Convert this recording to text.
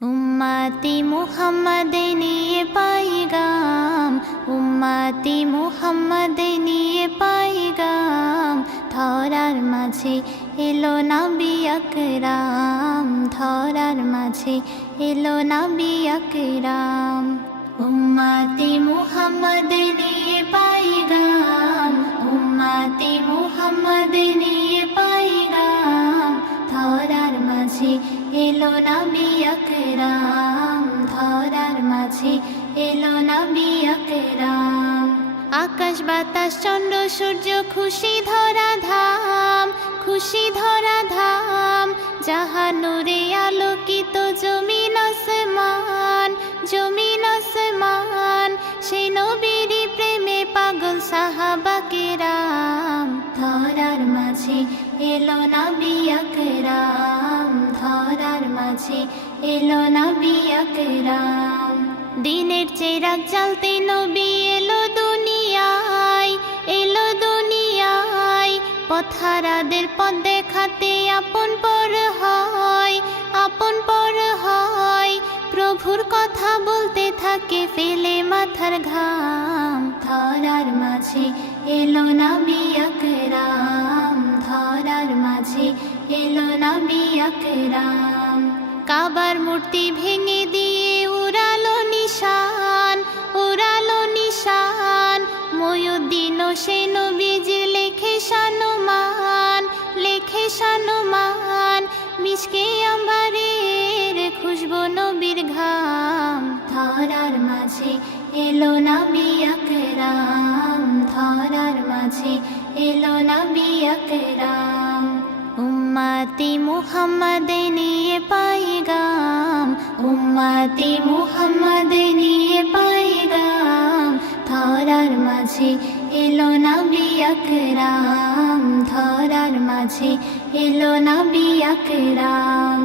উম্মতি মুহাম্মদ নিয়ে পাইগাম, উম্মতি মুহাম্মদ নিয়ে পাইগাম। ধরার মাঝে এলো নবী আকরাম, ধরার মাঝে এলো নবী আকরাম। উম্মতি মুহাম্মদ নিয়ে পাইগাম, উম্মতি মুহাম্মদ নিয়ে পাইগাম। ধরার মাঝে এলো নবী আকরাম, ধরার মাঝে এলো নবী আকরাম। আকাশ বাতাস চন্দ্র সূর্য খুশি ধরা ধাম, খুশি ধরা ধাম। যাহা নূরে আলোকিত জমিন আসমান, জমিন আসমান। সেই নবীর প্রেমে পাগল সাহাবা কেরাম। ধরার মাঝে এলো নবী আকরাম, ধরার মাঝে এলো নবী আকরাম। দিনের চেরাগ জ্বালতে নবী এলো দুনিয়ায়, এলো দুনিয়ায়। পথহারাদের পথ দেখাতে আপন পর হয়, আপন পর হয়। প্রভুর কথা বলতে থাকে ফেলে মাথার ঘাম। ধরার মাঝে এলো নবী আকরাম, ধরার মাঝে এলো নবী আকরাম। কাবার মূর্তি ভেঙে দিয়ে উড়ালো নিশান, উড়ালো নিশান। ময়ূরদিন সে নবীজির লেখে শানুমান, লেখে শানুমান। মিশকে আম্বারের খুশবু নবীর ঘাম। ধরার মাঝে এলো নবী আকরাম, ধরার মাঝে এলো নবী আকরাম। উম্মতি মুহাম্মদ নিয়ে পাইগাম, উম্মতি মুহাম্মদ নিয়ে পাইগাম। ধরার মাঝে এলো নবী আকরাম, ধরার মাঝে এলো নবী আকরাম।